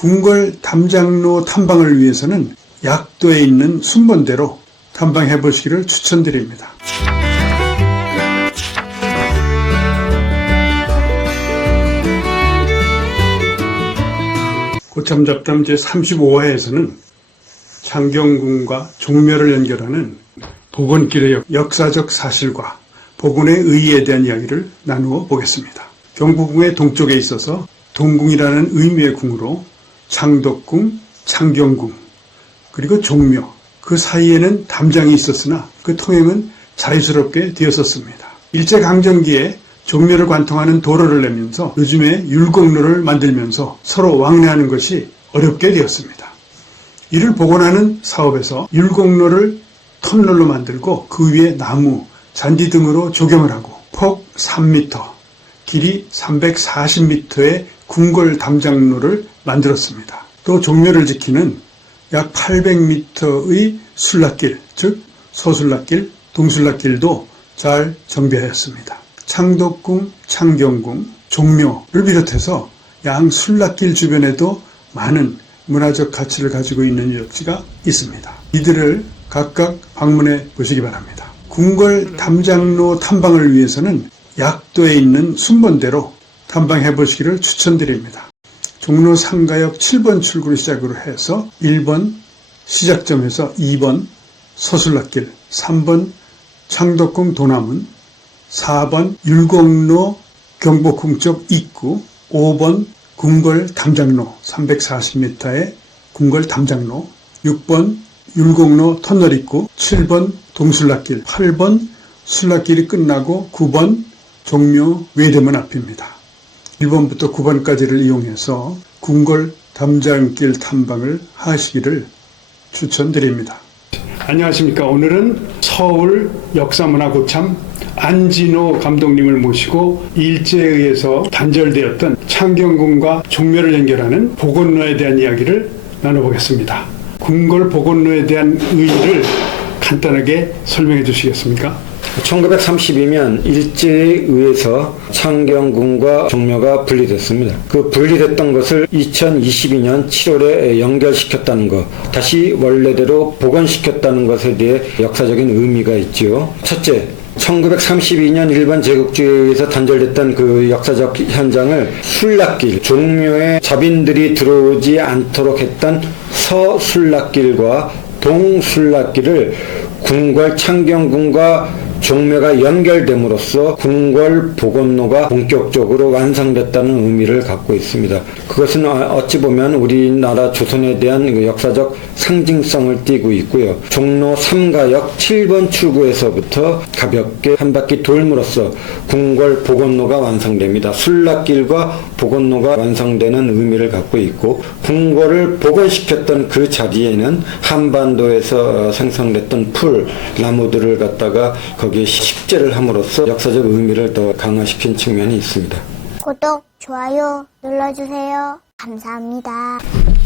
궁궐 담장로 탐방을 위해서는 약도에 있는 순번대로 탐방해 보시기를 추천드립니다. 고참잡담 제35회에서는 창경궁과 종묘를 연결하는 복원길의 역사적 사실과 복원의 의의에 대한 이야기를 나누어 보겠습니다. 경복궁의 동쪽에 있어서 동궁이라는 의미의 궁으로 창덕궁, 창경궁, 그리고 종묘, 그 사이에는 담장이 있었으나 그 통행은 자유스럽게 되었었습니다. 일제강점기에 종묘를 관통하는 도로를 내면서 요즘에 율곡로를 만들면서 서로 왕래하는 것이 어렵게 되었습니다. 이를 복원하는 사업에서 율곡로를 터널로 만들고 그 위에 나무, 잔디 등으로 조경을 하고 폭 3m, 길이 340m의 궁궐 담장로를 만들었습니다. 또 종묘를 지키는 약 800m의 술락길, 즉 소술락길, 동술락길도 잘 정비하였습니다. 창덕궁, 창경궁, 종묘를 비롯해서 양 술락길 주변에도 많은 문화적 가치를 가지고 있는 유적지가 있습니다. 이들을 각각 방문해 보시기 바랍니다. 궁궐 담장로 탐방을 위해서는 약도에 있는 순번대로 탐방해 보시기를 추천드립니다. 종로 상가역 7번 출구를 시작으로 해서 1번 시작점에서 2번 소술락길, 3번 창덕궁 도남문, 4번 율곡로 경복궁 쪽 입구, 5번 궁궐 담장로 340m의 궁궐 담장로, 6번 율곡로 터널 입구, 7번 동술락길, 8번 술락길이 끝나고 9번 종묘 외대문 앞입니다. 1번부터 9번까지를 이용해서 궁궐 담장길 탐방을 하시기를 추천드립니다. 안녕하십니까. 오늘은 서울 역사문화고참 안진호 감독님을 모시고 일제에 의해서 단절되었던 창경궁과 종묘를 연결하는 복원로에 대한 이야기를 나눠보겠습니다. 궁궐 복원로에 대한 의의를 간단하게 설명해 주시겠습니까? 1930이면 일제에 의해서 창경궁과 종묘가 분리됐습니다. 그 분리됐던 것을 2022년 7월에 연결시켰다는 것, 다시 원래대로 복원시켰다는 것에 대해 역사적인 의미가 있지요. 첫째, 1932년 일본 제국주의에 의해서 단절됐던 그 역사적 현장을 술락길, 종묘에 자빈들이 들어오지 않도록 했던 서술락길과 동술락길을 궁궐 창경궁과 종묘가 연결됨으로써 궁궐 복원로가 본격적으로 완성됐다는 의미를 갖고 있습니다. 그것은 어찌 보면 우리나라 조선에 대한 역사적 상징성을 띠고 있고요. 종로 3가역 7번 출구에서부터 가볍게 한 바퀴 돌므로써 궁궐 복원로가 완성됩니다. 술락길과 복원로가 완성되는 의미를 갖고 있고, 궁궐을 복원시켰던 그 자리에는 한반도에서 생성됐던 풀, 나무들을 갖다가 거기에 식재를 함으로써 역사적 의미를 더 강화시킨 측면이 있습니다. 구독, 좋아요 눌러주세요. 감사합니다.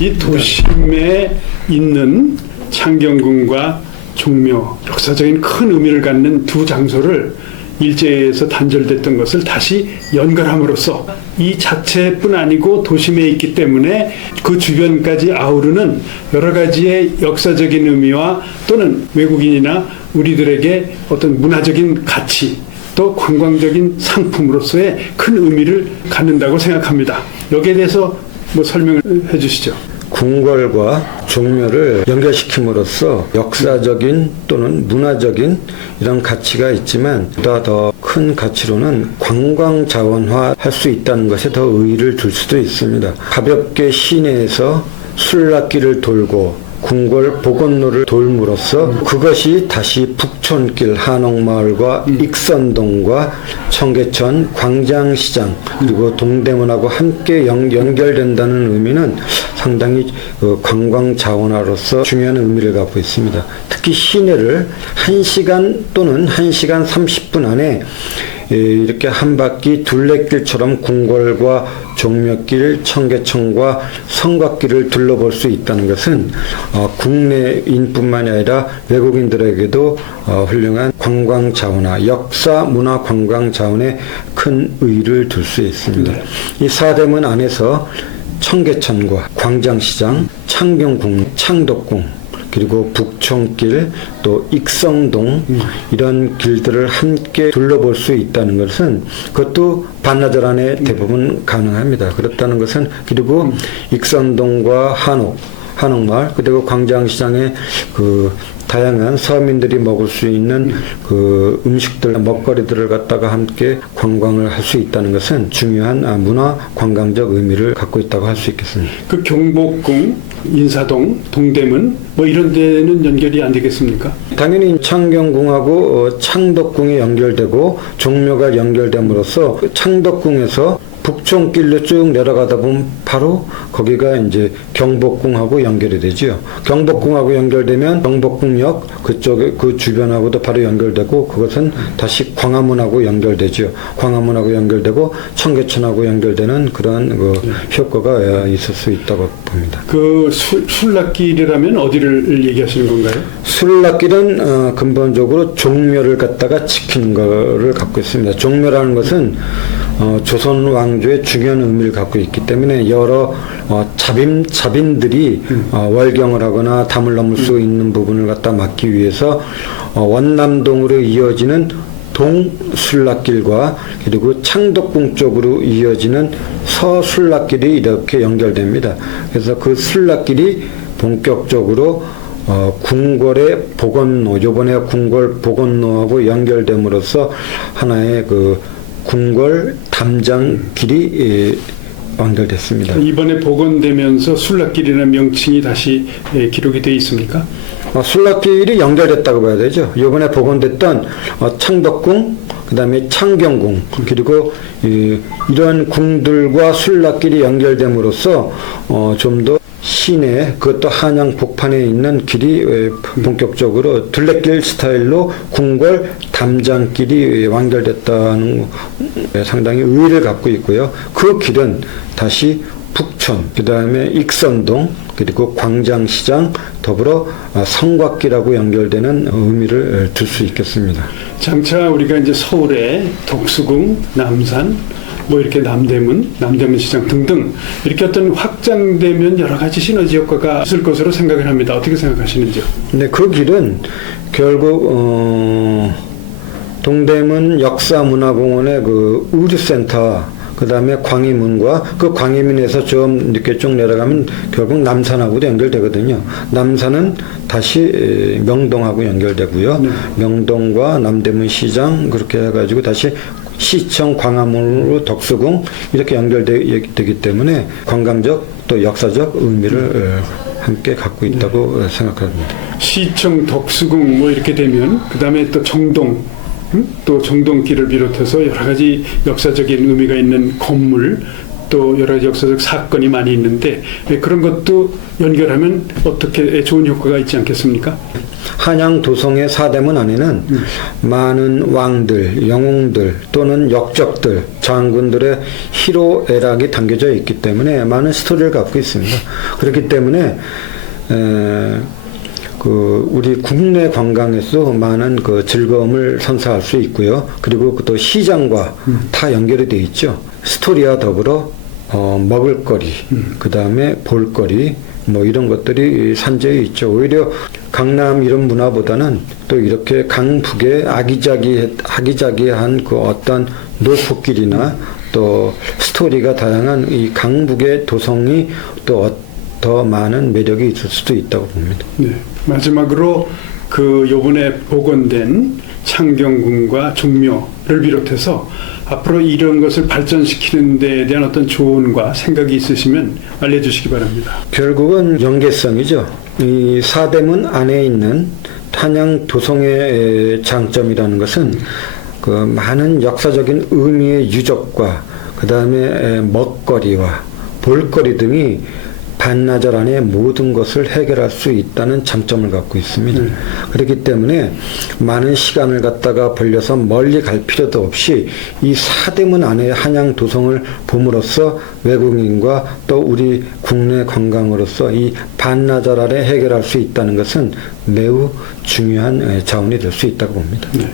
이 도심에 있는 창경궁과 종묘, 역사적인 큰 의미를 갖는 두 장소를 일제에서 단절됐던 것을 다시 연결함으로써 이 자체뿐 아니고 도심에 있기 때문에 그 주변까지 아우르는 여러 가지의 역사적인 의미와 또는 외국인이나 우리들에게 어떤 문화적인 가치, 또 관광적인 상품으로서의 큰 의미를 갖는다고 생각합니다. 여기에 대해서 설명을 해주시죠. 궁궐과 종묘를 연결시킴으로써 역사적인 또는 문화적인 이런 가치가 있지만 더 큰 가치로는 관광 자원화 할 수 있다는 것에 더 의의를 둘 수도 있습니다. 가볍게 시내에서 술락길을 돌고 궁궐 복원로를 돌므로써 그것이 다시 북촌길 한옥마을과 익선동과 청계천 광장시장 그리고 동대문하고 함께 연결된다는 의미는 상당히 관광 자원화로서 중요한 의미를 갖고 있습니다. 특히 시내를 1시간 또는 1시간 30분 안에 이렇게 한 바퀴 둘레길처럼 궁궐과 종묘길, 청계천과 성곽길을 둘러볼 수 있다는 것은 국내인뿐만이 아니라 외국인들에게도 훌륭한 관광 자원화, 역사, 문화, 관광 자원에 큰 의의를 둘 수 있습니다. 이 사대문 안에서 청계천과 광장시장, 창경궁, 창덕궁, 그리고 북촌길, 또 익성동 이런 길들을 함께 둘러볼 수 있다는 것은 그것도 반나절 안에 대부분 가능합니다. 그렇다는 것은 그리고 익성동과 한옥마을 그리고 광장시장에 그 다양한 서민들이 먹을 수 있는 그 음식들, 먹거리들을 갖다가 함께 관광을 할 수 있다는 것은 중요한 문화 관광적 의미를 갖고 있다고 할 수 있겠습니다. 그 경복궁, 인사동, 동대문 뭐 이런 데는 연결이 안 되겠습니까? 당연히 창경궁하고 창덕궁이 연결되고 종묘가 연결됨으로써 창덕궁에서 북촌길로 쭉 내려가다 보면 바로 거기가 이제 경복궁하고 연결이 되죠. 경복궁하고 연결되면 경복궁역 그쪽에 그 주변하고도 바로 연결되고 그것은 다시 광화문하고 연결되죠. 광화문하고 연결되고 청계천하고 연결되는 그런 그 효과가 있을 수 있다고 봅니다. 그 술락길이라면 어디를 얘기하시는 건가요? 술락길은 근본적으로 종묘를 갖다가 지키는 거를 갖고 있습니다. 종묘라는 것은 조선 왕조의 중요한 의미를 갖고 있기 때문에 여러 자빈들이 월경을 하거나 담을 넘을 수 있는 부분을 갖다 막기 위해서 원남동으로 이어지는 동술락길과 그리고 창덕궁 쪽으로 이어지는 서술락길이 이렇게 연결됩니다. 그래서 그 술락길이 본격적으로 궁궐의 복원로, 요번에 궁궐 복원로하고 연결됨으로써 하나의 그 궁궐 담장길이 연결됐습니다. 이번에 복원되면서 술락길이라는 명칭이 다시 기록이 되어 있습니까? 술락길이 연결됐다고 봐야 되죠. 이번에 복원됐던 창덕궁, 그 다음에 창경궁, 그리고 이런 궁들과 술락길이 연결됨으로써 좀 더 시내, 그것도 한양 복판에 있는 길이 본격적으로 둘레길 스타일로 궁궐 담장길이 완결됐다는 상당히 의의를 갖고 있고요. 그 길은 다시 북촌, 그 다음에 익선동, 그리고 광장시장, 더불어 성곽길하고 연결되는 의미를 둘 수 있겠습니다. 장차 우리가 이제 서울에 덕수궁, 남산, 뭐 이렇게 남대문 시장 등등 이렇게 어떤 확장되면 여러 가지 시너지 효과가 있을 것으로 생각을 합니다. 어떻게 생각하시는지요? 네, 그 길은 결국 동대문 역사문화공원의 그 우주센터, 그 다음에 광희문과 그 광희문에서 좀 이렇게 쭉 내려가면 결국 남산하고도 연결되거든요. 남산은 다시 명동하고 연결되고요. 네. 명동과 남대문 시장 그렇게 해가지고 다시 시청, 광화문으로 덕수궁 이렇게 연결되기 때문에 관광적 또 역사적 의미를 함께 갖고 있다고 생각합니다. 시청, 덕수궁 뭐 이렇게 되면 그 다음에 또 정동, 또 정동길을 비롯해서 여러 가지 역사적인 의미가 있는 건물, 또 여러 가지 역사적 사건이 많이 있는데 그런 것도 연결하면 어떻게 좋은 효과가 있지 않겠습니까? 한양 도성의 사대문 안에는 많은 왕들, 영웅들 또는 역적들, 장군들의 희로애락이 담겨져 있기 때문에 많은 스토리를 갖고 있습니다. 그렇기 때문에 우리 국내 관광에서도 많은 그 즐거움을 선사할 수 있고요. 그리고 또 시장과 다 연결이 되어 있죠. 스토리와 더불어 먹을거리, 그 다음에 볼거리, 뭐 이런 것들이 산재해 있죠. 오히려 강남 이런 문화보다는 또 이렇게 강북의 아기자기한 그 어떤 노포길이나 또 스토리가 다양한 이 강북의 도성이 또 더 많은 매력이 있을 수도 있다고 봅니다. 네. 마지막으로 그 요번에 복원된 창경궁과 종묘를 비롯해서 앞으로 이런 것을 발전시키는 데 대한 어떤 조언과 생각이 있으시면 알려주시기 바랍니다. 결국은 연계성이죠. 이 사대문 안에 있는 한양 도성의 장점이라는 것은 그 많은 역사적인 의미의 유적과 그 다음에 먹거리와 볼거리 등이 반나절 안에 모든 것을 해결할 수 있다는 장점을 갖고 있습니다. 그렇기 때문에 많은 시간을 갖다가 벌려서 멀리 갈 필요도 없이 이 사대문 안에 한양 도성을 봄으로써 외국인과 또 우리 국내 관광으로서 이 반나절 안에 해결할 수 있다는 것은 매우 중요한 자원이 될 수 있다고 봅니다. 네.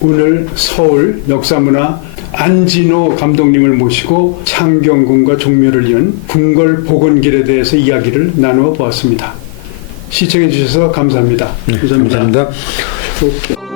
오늘 서울 역사문화 안진호 감독님을 모시고 창경궁과 종묘를 이은 궁궐 복원길에 대해서 이야기를 나누어 보았습니다. 시청해 주셔서 감사합니다. 감사합니다. 감사합니다.